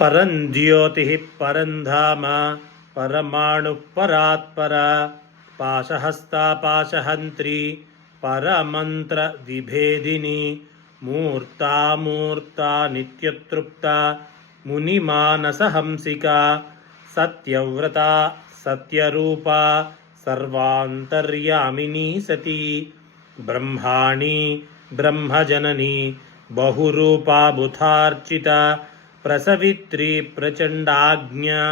परं ज्योतिः परं धाम परमाणुः परात्परा पाशहस्ता पाशहन्त्री परमन्त्रविभेदिनी मूर्ता मूर्ता नित्यतृप्ता मुनिमानसहंसिका सत्यव्रता सत्यरूपा सर्वान्तर्यामिनी सती ब्रह्माणी ब्रह्मजननी बहुरूपा बुधार्चिता प्रसवित्री प्रचण्डाज्ञा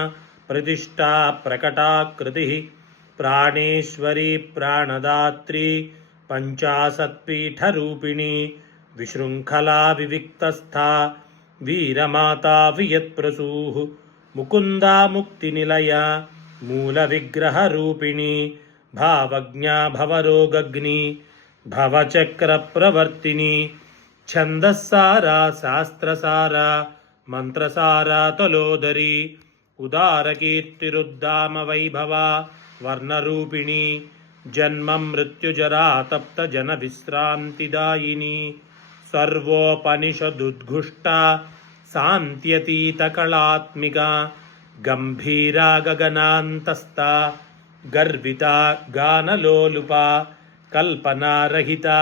प्रतिष्ठा प्रकटाकृतिः प्राणेश्वरी प्राणदात्री पञ्चाशत्पीठरूपिणी विशृङ्खला विविक्तस्था वीरमाता वियत्प्रसूः मुकुन्दा मुक्तिनिलया मूलविग्रहरूपिणी भावज्ञा भवरोगग्नि भवचक्रप्रवर्तिनी छन्दस्सारा शास्त्रसारा मंत्रसारा तलोदरी उदारकीर्तिरुद्दामवैभवा वर्णरूपिणी जन्म मृत्युजरा तप्त जन विश्रांतिदायिनी सर्वोपनिषदुद्घुष्टा शान्त्यतीतकलात्मिका गंभीरा गगनान्तस्था गर्विता गानलोलुपा कल्पनारहिता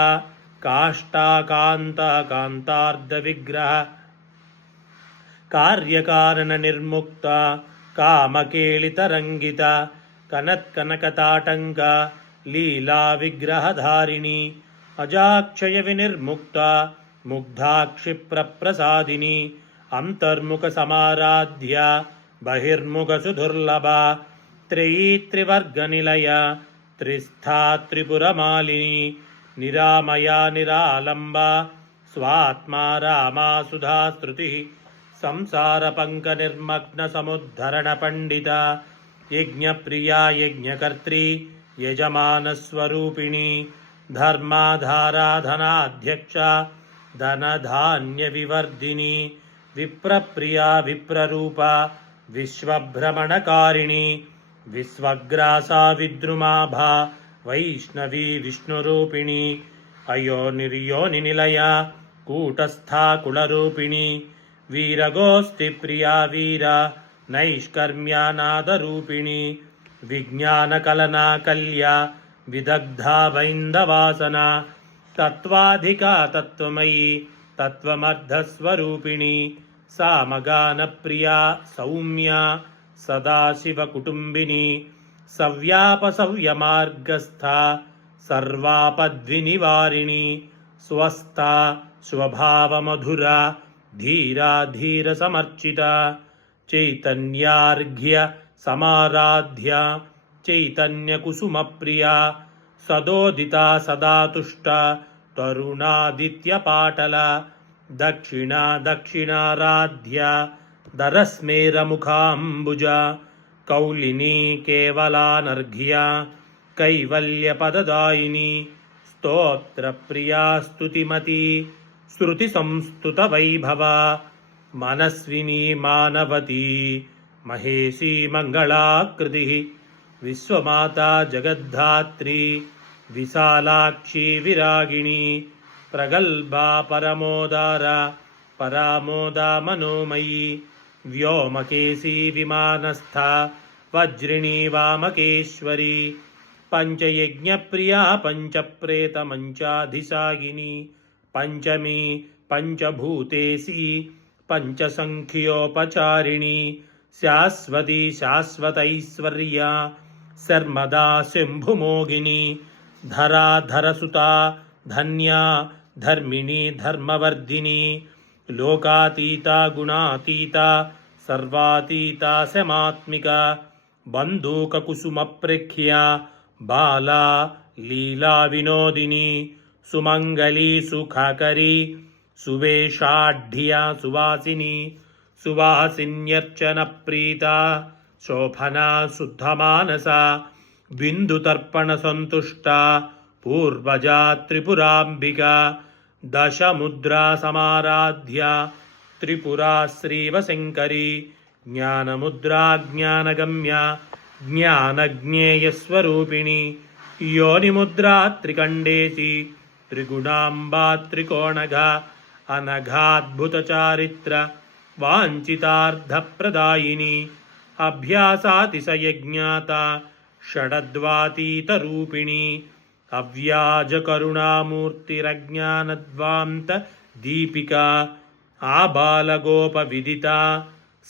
काष्ठाकान्ता कान्तार्धविग्रह कार्यकारणनिर्मुक्ता कामकेलितरङ्गिता कनत्कनकताटङ्का लीलाविग्रहधारिणी अजाक्षयविनिर्मुक्ता मुग्धाक्षिप्रप्रसादिनी अन्तर्मुखसमाराध्या बहिर्मुखसुदुर्लभा त्रयी त्रिवर्गनिलया त्रिस्था त्रिपुरमालिनी निरामया निरालम्बा स्वात्मा रामा सुधा श्रुतिः संसारपङ्कनिर्मग्नसमुद्धरणपण्डिता यज्ञप्रिया यज्ञकर्त्री यजमानस्वरूपिणी धर्माधारा धनाध्यक्षा धनधान्यविवर्धिनी विप्रप्रिया विप्ररूपा विश्वभ्रमणकारिणी विश्वग्रासा विद्रुमाभा वैष्णवी विष्णुरूपिणी अयोनिर्योनिनिलया कूटस्था कुलरूपिणी वीरगोस्तिप्रिया वीरा नैष्कर्म्यानादरूपिणी विज्ञानकलना कल्या विदग्धा वैन्दवासना तत्त्वाधिका तत्त्वमयी तत्त्वमर्धस्वरूपिणी सामगानप्रिया सौम्या सदाशिवकुटुम्बिनी सव्यापसव्यमार्गस्था सर्वापद्विनिवारिणी स्वस्था स्वभावमधुरा धीरा धीरसमर्चिता चैतन्यार्घ्य समाराध्या चैतन्यकुसुमप्रिया सदोदिता सदा तुष्टा तरुणादित्यपाटला दक्षिणा दक्षिणाराध्या दरस्मेरमुखाम्बुजा कौलिनी केवलानर्घ्या कैवल्यपददायिनी स्तोत्रप्रिया स्तुतिमती श्रुतिसंस्तुतवैभवा मनस्विनी मानवती महेशी मंगलाकृतिः विश्वमाता जगद्धात्री विशालाक्षी विरागिणी प्रगल्भा परमोदारा परामोदा मनोमयी व्योमकेशी विमानस्था वज्रिणी वामकेश्वरी पंचयज्ञप्रिया पंचप्रेतमंचाधिशागिनी पंचमी पंचभूतेशी पंचसंख्योपचारिणी शाश्वती शाश्वतैश्वर्या सर्मदा शंभुमोगिनी धराधरसुता धन्या धर्मिणी धर्मवर्धिनी लोकातीता गुणातीता सर्वातीता समात्मिका बंधूककुसुमप्रेख्या बाला लीला विनोदिनी सुमंगली सुखाकरी सुवेशाढ्या सुवासिनी सुवासिन्यर्चनप्रीता शोभना शुद्धमानसा बिन्दुतर्पणसन्तुष्टा पूर्वजा त्रिपुराम्बिका दशमुद्रा समाराध्या त्रिपुरा श्रीवशङ्करी ज्ञानमुद्रा ज्ञानगम्या ज्ञानज्ञेयस्वरूपिणी योनिमुद्रा त्रिकण्डेशी त्रिगुणाम्बा त्रिकोणगा अनघाद्भुतचारित्र वाञ्छितार्थप्रदायिनी अभ्यासातिशयज्ञाता षडद्वातीतरूपिणी अव्याजकरुणामूर्तिरज्ञानध्वान्तदीपिका आबालगोपविदिता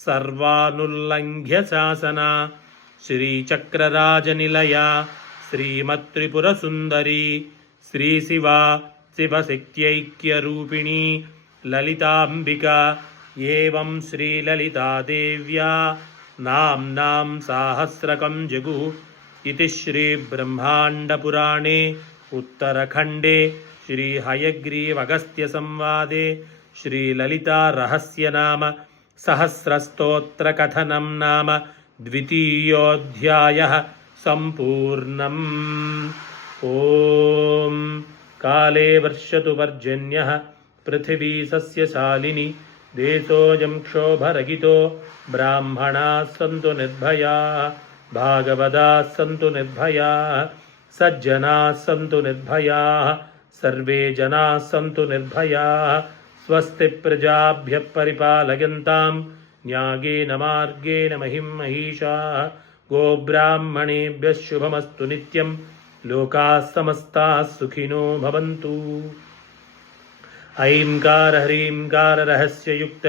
सर्वानुल्लङ्घ्य शासना श्रीचक्रराजनिलया श्रीमत्त्रिपुरसुन्दरी श्रीशिवा शिवशक्त्यैक्यरूपिणी ललिताम्बिका एवं श्रीललितादेव्या नाम्नां साहस्रकं जगुः इति श्रीब्रह्माण्डपुराणे उत्तरखण्डे श्रीहयग्रीवगस्त्यसंवादे श्रीललितारहस्यनाम सहस्रस्तोत्रकथनं नाम द्वितीयोऽध्यायः सम्पूर्णम्। ॐ काले वर्षतु पर्जन्यः पृथिवी सस्यशालिनी देशोऽयं क्षोभरहितो ब्राह्मणाः सन्तु निर्भयाः भागवताः सन्तु निर्भयाः सज्जनाः सन्तु निर्भयाः सर्वे जनाः सन्तु निर्भयाः स्वस्ति प्रजाभ्यः परिपालयन्तां न्यायेन मार्गेण महिं महिषाः गोब्राह्मणेभ्यः शुभमस्तु नित्यं लोकाः समस्ताः सुखिनो भवन्तु। ऐंकार ह्रींकार रहस्ययुक्त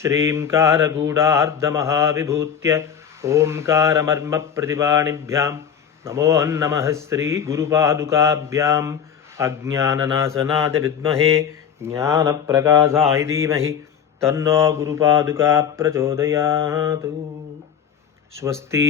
श्रींकार गूढार्धमहाविभूत्य ओंकार प्रतिपाणिभ्यां नमो नमः श्री गुरुपादुकाभ्याम् अज्ञाननाशनाय विद्महे ज्ञानप्रकाशाय धीमहि तन्नो गुरुपादुका प्रचोदयात्। स्वस्ति।